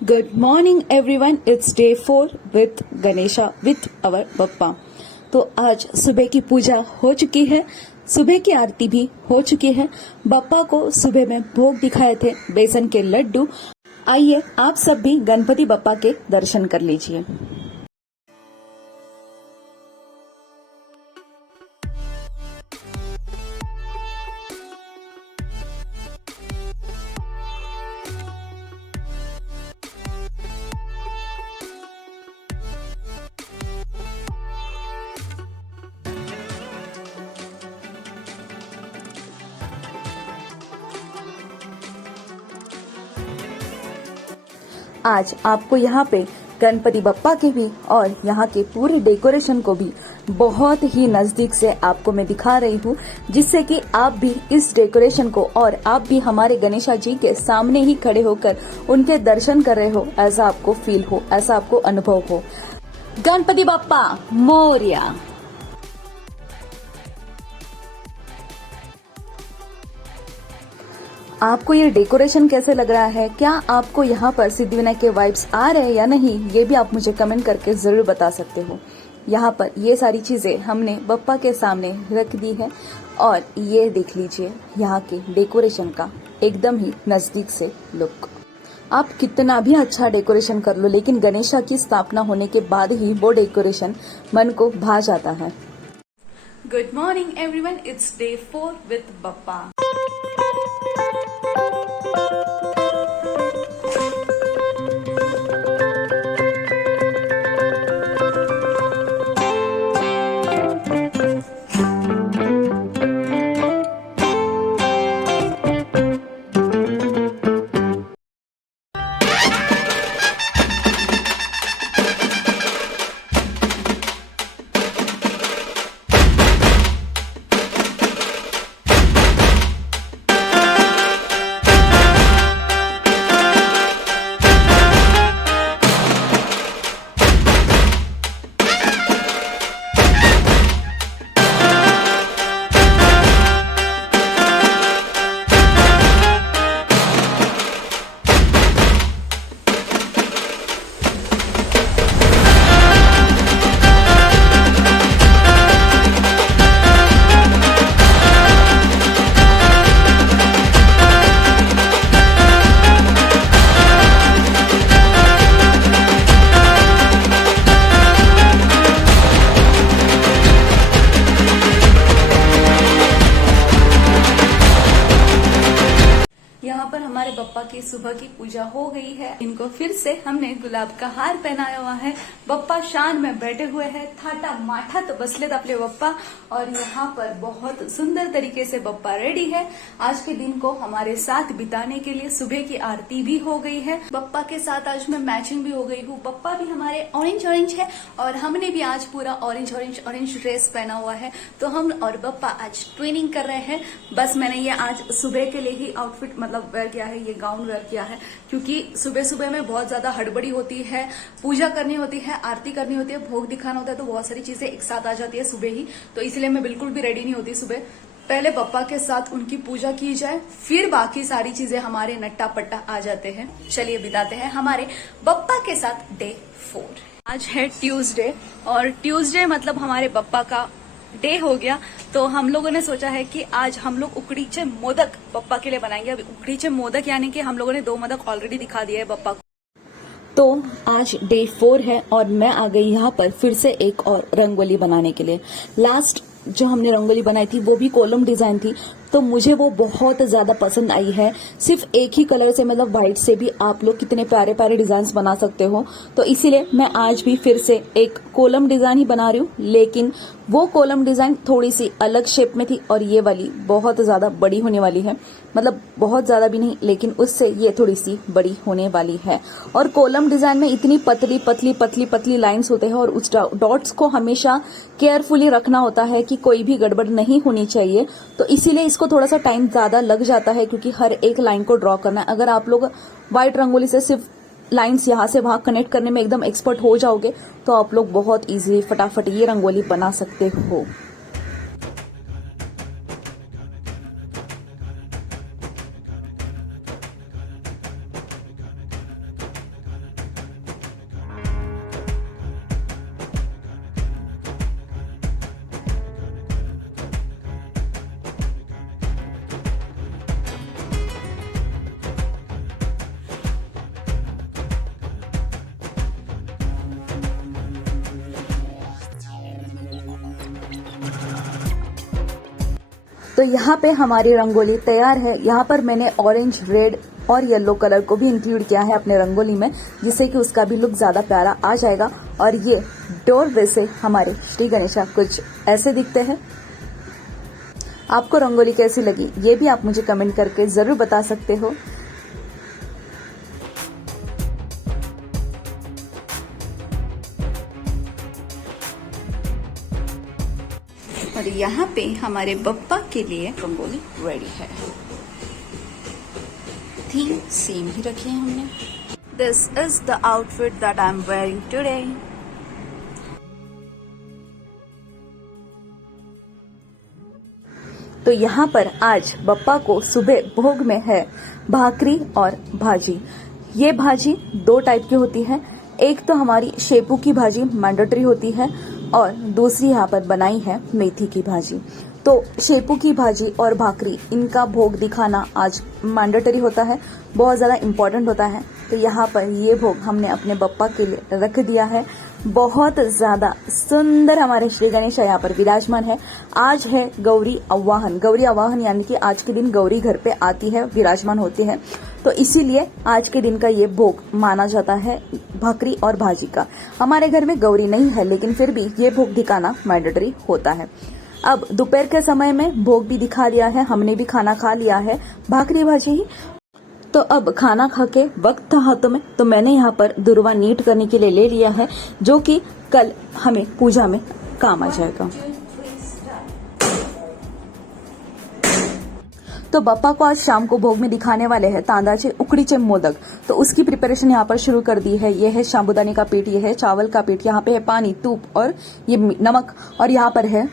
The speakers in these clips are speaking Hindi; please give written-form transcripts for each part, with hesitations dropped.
Good morning everyone. It's day 4 with Ganesha with our Bappa. तो आज सुबह की पूजा हो चुकी है, सुबह की आरती भी हो चुकी है। बप्पा को सुबह में भोग दिखाए थे बेसन के लड्डू। आइए आप सब भी गणपति बप्पा के दर्शन कर लीजिए। आज आपको यहाँ पे गणपति बप्पा के भी और यहाँ के पूरे डेकोरेशन को भी बहुत ही नजदीक से आपको मैं दिखा रही हूँ, जिससे कि आप भी इस डेकोरेशन को और आप भी हमारे गणेशा जी के सामने ही खड़े होकर उनके दर्शन कर रहे हो, ऐसा आपको फील हो, ऐसा आपको अनुभव हो। गणपति बप्पा मोरया। आपको ये डेकोरेशन कैसे लग रहा है? क्या आपको यहाँ पर सिद्धिविनायक के वाइब्स आ रहे हैं या नहीं, ये भी आप मुझे कमेंट करके जरूर बता सकते हो। यहाँ पर ये सारी चीजें हमने बप्पा के सामने रख दी है और ये देख लीजिए यहाँ के डेकोरेशन का एकदम ही नजदीक से लुक। आप कितना भी अच्छा डेकोरेशन कर लो, लेकिन गणेशा की स्थापना होने के बाद ही वो डेकोरेशन मन को भा जाता है। Good morning everyone, it's day 4 with Bappa. यहाँ पर हमारे बप्पा की सुबह की पूजा हो गई है। इनको फिर से हमने गुलाब का हार पहनाया हुआ है। बप्पा शान में बैठे हुए हैं, थाटा माठा तो बसलेत अपने बप्पा। और यहाँ पर बहुत सुंदर तरीके से बप्पा रेडी है आज के दिन को हमारे साथ बिताने के लिए। सुबह की आरती भी हो गई है, बप्पा के साथ आज मैं मैचिंग भी हो गई हूँ। बप्पा भी हमारे ऑरेंज ऑरेंज है और हमने भी आज पूरा ऑरेंज ऑरेंज ऑरेंज ड्रेस पहना हुआ है। तो हम और बप्पा आज ट्विनिंग कर रहे हैं। बस मैंने ये आज सुबह के लिए ही आउटफिट मतलब वेयर किया है, ये गाउन वेयर किया है, क्योंकि सुबह सुबह में बहुत ज्यादा हड़बड़ी होती है, पूजा करनी होती है, आरती करनी होती है, भोग दिखाना होता है, तो बहुत सारी चीजें एक साथ आ जाती है सुबह ही। तो इसलिए मैं बिल्कुल भी रेडी नहीं होती सुबह। पहले बप्पा के साथ उनकी पूजा की जाए, फिर बाकी सारी चीजें हमारे नट्टा पट्टा आ जाते हैं। चलिए बिताते हैं हमारे बप्पा के साथ डे 4। आज है ट्यूसडे और ट्यूसडे मतलब हमारे बप्पा का डे हो गया। तो हम लोगों ने सोचा है कि आज हम लोग उकडीचे मोदक बप्पा के लिए बनाएंगे। अभी उकडीचे मोदक यानी कि हम लोगों ने 2 मोदक ऑलरेडी दिखा दिया है बप्पा को। तो आज डे 4 है और मैं आ गई यहाँ पर फिर से एक और रंगोली बनाने के लिए। लास्ट जो हमने रंगोली बनाई थी वो भी कॉलम डिजाइन थी, तो मुझे वो बहुत ज्यादा पसंद आई है। सिर्फ एक ही कलर से मतलब व्हाइट से भी आप लोग कितने प्यारे प्यारे डिजाइन बना सकते हो। तो इसीलिए मैं आज भी फिर से एक कॉलम डिजाइन ही बना रही हूँ, लेकिन वो कॉलम डिजाइन थोड़ी सी अलग शेप में थी और ये वाली बहुत ज्यादा बड़ी होने वाली है। मतलब बहुत ज्यादा भी नहीं, लेकिन उससे ये थोड़ी सी बड़ी होने वाली है। और कॉलम डिजाइन में इतनी पतली पतली पतली पतली लाइंस होते हैं और उस डॉट्स को हमेशा केयरफुली रखना होता है कि कोई भी गड़बड़ नहीं होनी चाहिए। तो इसीलिए इसको थोड़ा सा टाइम ज्यादा लग जाता है, क्योंकि हर एक लाइन को ड्रॉ करना है। अगर आप लोग व्हाइट रंगोली से सिर्फ लाइंस यहाँ से वहां कनेक्ट करने में एकदम एक्सपर्ट हो जाओगे तो आप लोग बहुत इजीली फटाफट ये रंगोली बना सकते हो। तो यहाँ पे हमारी रंगोली तैयार है। यहाँ पर मैंने ऑरेंज, रेड और येलो कलर को भी इंक्लूड किया है अपने रंगोली में, जिससे कि उसका भी लुक ज़्यादा प्यारा आ जाएगा। और ये डोरवे से हमारे श्री गणेशा कुछ ऐसे दिखते हैं। आपको रंगोली कैसी लगी ये भी आप मुझे कमेंट करके ज़रूर बता सकते हो। और यहाँ पे हमारे बप्पा के लिए रंगोली रेडी है। थीम सेम ही रखी है हमने। This is the outfit that I am wearing today. तो यहाँ पर आज बप्पा को सुबह भोग में है भाकरी और भाजी। ये भाजी दो टाइप की होती है। एक तो हमारी शेपू की भाजी मैंडेटरी होती है और दूसरी यहाँ पर बनाई है मेथी की भाजी। तो शेपू की भाजी और भाकरी इनका भोग दिखाना आज मैंडेटरी होता है, बहुत ज़्यादा इम्पोर्टेंट होता है। तो यहाँ पर ये भोग हमने अपने बप्पा के लिए रख दिया है। बहुत ज़्यादा सुंदर हमारे श्री गणेश यहाँ पर विराजमान है। आज है गौरी आवाहन। गौरी आवाहन यानी कि आज के दिन गौरी घर पे आती है, विराजमान होती है। तो इसीलिए आज के दिन का ये भोग माना जाता है भाकरी और भाजी का। हमारे घर में गौरी नहीं है, लेकिन फिर भी ये भोग दिखाना मैंडेटरी होता है। अब दोपहर के समय में भोग भी दिखा लिया है, हमने भी खाना खा लिया है भाकरी भाजी ही। तो अब खाना खा के वक्त था हाथों में, तो मैंने यहाँ पर दुर्वा नीट करने के लिए ले लिया है, जो कि कल हमें पूजा में काम आ जाएगा। तो बप्पा को आज शाम को भोग में दिखाने वाले हैं तांदळाचे उकडीचे मोदक। तो उसकी प्रिपरेशन यहाँ पर शुरू कर दी है। ये है साबुदाने का पीठ, ये है चावल का पीठ, यहाँ पे है पानी, दूध और ये नमक, और यहाँ पर है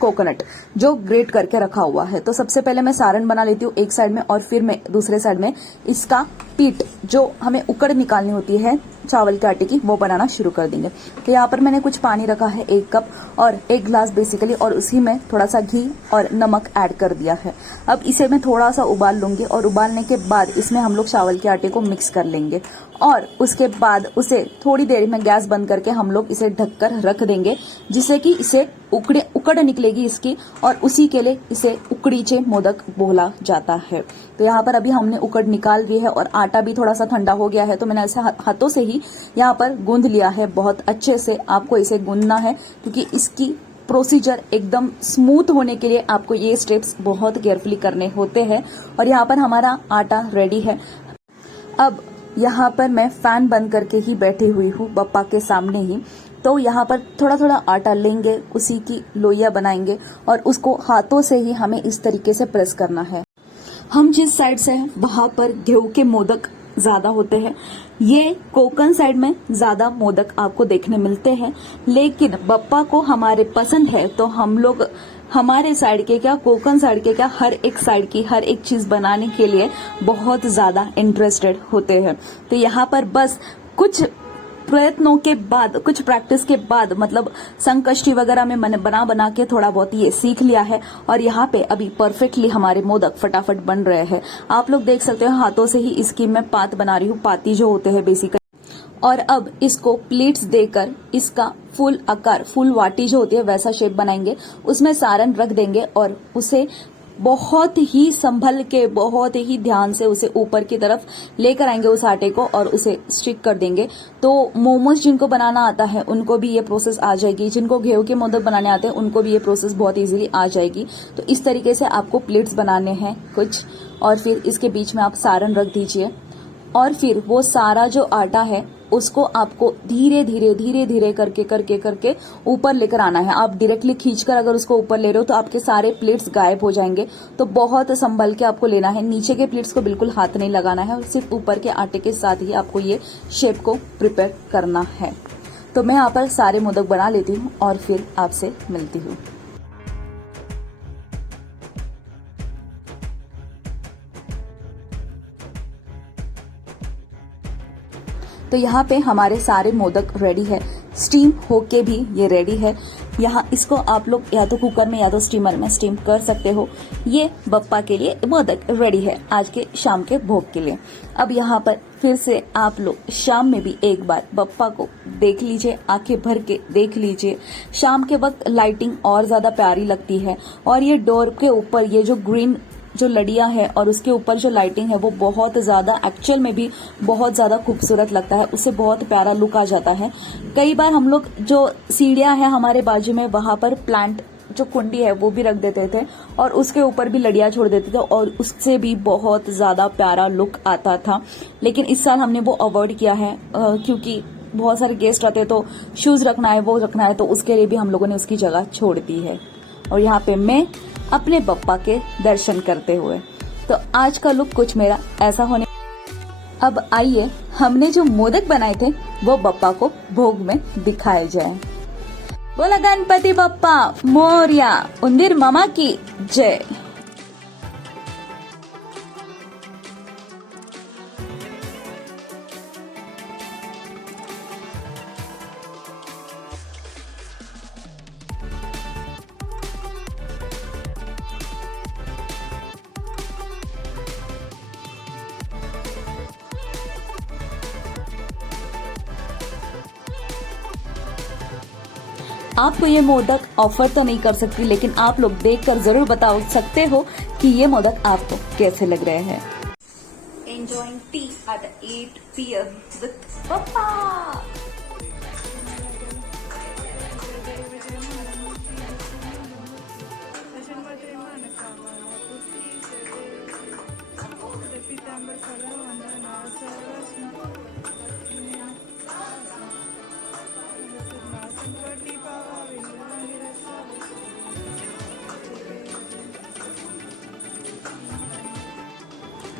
कोकोनट जो ग्रेट करके रखा हुआ है। तो सबसे पहले मैं सारण बना लेती हूँ एक साइड में, और फिर मैं दूसरे साइड में इसका पीठ जो हमें उकड़ निकालनी होती है चावल के आटे की, वो बनाना शुरू कर देंगे। तो यहाँ पर मैंने कुछ पानी रखा है 1 कप और 1 ग्लास बेसिकली, और उसी में थोड़ा सा घी और नमक ऐड कर दिया है। अब इसे मैं थोड़ा सा उबाल लूंगी, और उबालने के बाद इसमें हम लोग चावल के आटे को मिक्स कर लेंगे, और उसके बाद उसे थोड़ी देर में गैस बंद करके हम लोग इसे ढककर रख देंगे, जिससे कि इसे उकड़ निकलेगी इसकी, और उसी के लिए इसे उकडीचे मोदक बोला जाता है। तो यहाँ पर अभी हमने उकड़ निकाल ली है, और आटा भी थोड़ा सा ठंडा हो गया है, तो मैंने ऐसे हाथों से ही यहाँ पर गूंद लिया है। बहुत अच्छे से आपको इसे गूंदना है, क्योंकि इसकी प्रोसीजर एकदम स्मूथ होने के लिए आपको ये स्टेप्स बहुत केयरफुली करने होते हैं। और यहाँ पर हमारा आटा रेडी है। अब यहाँ पर मैं फैन बंद करके ही बैठी हुई हूँ बप्पा के सामने ही। तो यहाँ पर थोड़ा थोड़ा आटा लेंगे, उसी की लोइयां बनाएंगे, और उसको हाथों से ही हमें इस तरीके से प्रेस करना है। हम जिस साइड से हैं वहां पर गेहूं के मोदक ज्यादा होते हैं। ये कोकण साइड में ज्यादा मोदक आपको देखने मिलते हैं, लेकिन बप्पा को हमारे पसंद है, तो हम लोग हमारे साइड के क्या, कोकण साइड के क्या, हर एक साइड की हर एक चीज बनाने के लिए बहुत ज्यादा इंटरेस्टेड होते हैं। तो यहाँ पर बस कुछ प्रयत्नों के बाद, कुछ प्रैक्टिस के बाद, मतलब संकष्टी वगैरह में मैंने बना के थोड़ा बहुत ये सीख लिया है, और यहाँ पे अभी परफेक्टली हमारे मोदक फटाफट बन रहे हैं। आप लोग देख सकते हो हाथों से ही इसकी मैं पात बना रही हूँ, पाती जो होते हैं बेसिकली। और अब इसको प्लेट्स देकर इसका फुल आकार, फुल वाटी जो होती है वैसा शेप बनाएंगे, उसमें सारण रख देंगे, और उसे बहुत ही संभल के, बहुत ही ध्यान से उसे ऊपर की तरफ लेकर आएंगे उस आटे को, और उसे स्टिक कर देंगे। तो मोमोज जिनको बनाना आता है उनको भी ये प्रोसेस आ जाएगी, जिनको गेहूं के मोदक बनाने आते हैं उनको भी ये प्रोसेस बहुत इजीली आ जाएगी। तो इस तरीके से आपको प्लेट्स बनाने हैं कुछ, और फिर इसके बीच में आप सारण रख दीजिए, और फिर वो सारा जो आटा है उसको आपको धीरे धीरे करके ऊपर लेकर आना है। आप डायरेक्टली खींचकर अगर उसको ऊपर ले रहे हो तो आपके सारे प्लेट्स गायब हो जाएंगे। तो बहुत संभल के आपको लेना है, नीचे के प्लेट्स को बिल्कुल हाथ नहीं लगाना है, और सिर्फ ऊपर के आटे के साथ ही आपको ये शेप को प्रिपेयर करना है। तो मैं यहाँ पर सारे मोदक बना लेती हूँ और फिर आपसे मिलती हूँ। तो यहाँ पे हमारे सारे मोदक रेडी है, स्टीम होके भी ये रेडी है। यहाँ इसको आप लोग या तो कुकर में या तो स्टीमर में स्टीम कर सकते हो। ये बप्पा के लिए मोदक रेडी है आज के शाम के भोग के लिए। अब यहाँ पर फिर से आप लोग शाम में भी एक बार बप्पा को देख लीजिए, आंखें भर के देख लीजिए। शाम के वक्त लाइटिंग और ज्यादा प्यारी लगती है और ये डोर के ऊपर ये जो ग्रीन जो लड़ियां है और उसके ऊपर जो लाइटिंग है वो बहुत ज्यादा एक्चुअल में भी बहुत ज्यादा खूबसूरत लगता है, उससे बहुत प्यारा लुक आ जाता है। कई बार हम लोग जो सीढ़ियां हैं हमारे बाजू में वहां पर प्लांट जो कुंडी है वो भी रख देते थे और उसके ऊपर भी लड़ियां छोड़ देते थे और उससे भी बहुत ज्यादा प्यारा लुक आता था। लेकिन इस साल हमने वो अवॉइड किया है क्योंकि बहुत सारे गेस्ट आते हैं तो शूज रखना है वो रखना है, तो उसके लिए भी हम लोगों ने उसकी जगह छोड़ दी है। और यहाँ पे मैं अपने बप्पा के दर्शन करते हुए, तो आज का लुक कुछ मेरा ऐसा होने। अब आइए हमने जो मोदक बनाए थे वो बप्पा को भोग में दिखाए जाए। बोला गणपति बप्पा मोरया, उंदीर मामा की जय। आपको ये मोदक ऑफर तो नहीं कर सकती, लेकिन आप लोग देखकर जरूर बता सकते हो कि ये मोदक आपको कैसे लग रहे हैं। Enjoying tea at 8 PM with Papa.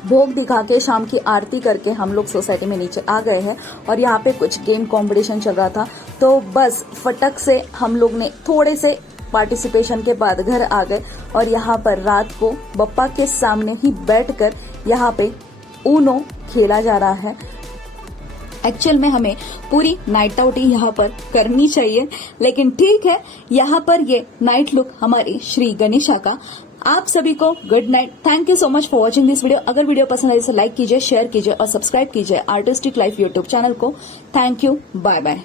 भोग दिखा के शाम की आरती करके हम लोग सोसाइटी में नीचे आ गए हैं और यहाँ पे कुछ गेम कंपटीशन चल रहा था, तो बस फटक से हम लोग ने थोड़े से पार्टिसिपेशन के बाद घर आ गए और यहाँ पर रात को बप्पा के सामने ही बैठकर यहाँ पे ऊनो खेला जा रहा है। एक्चुअल में हमें पूरी नाइट आउट ही यहाँ पर करनी चाहिए, लेकिन ठीक है, यहाँ पर ये नाइट लुक हमारी श्री गणेशा का। आप सभी को good night. Thank you so much for watching this video. अगर वीडियो पसंद आए तो लाइक कीजिए, शेयर कीजिए और सब्सक्राइब कीजिए आर्टिस्टिक लाइफ यूट्यूब चैनल को। Thank you, bye bye.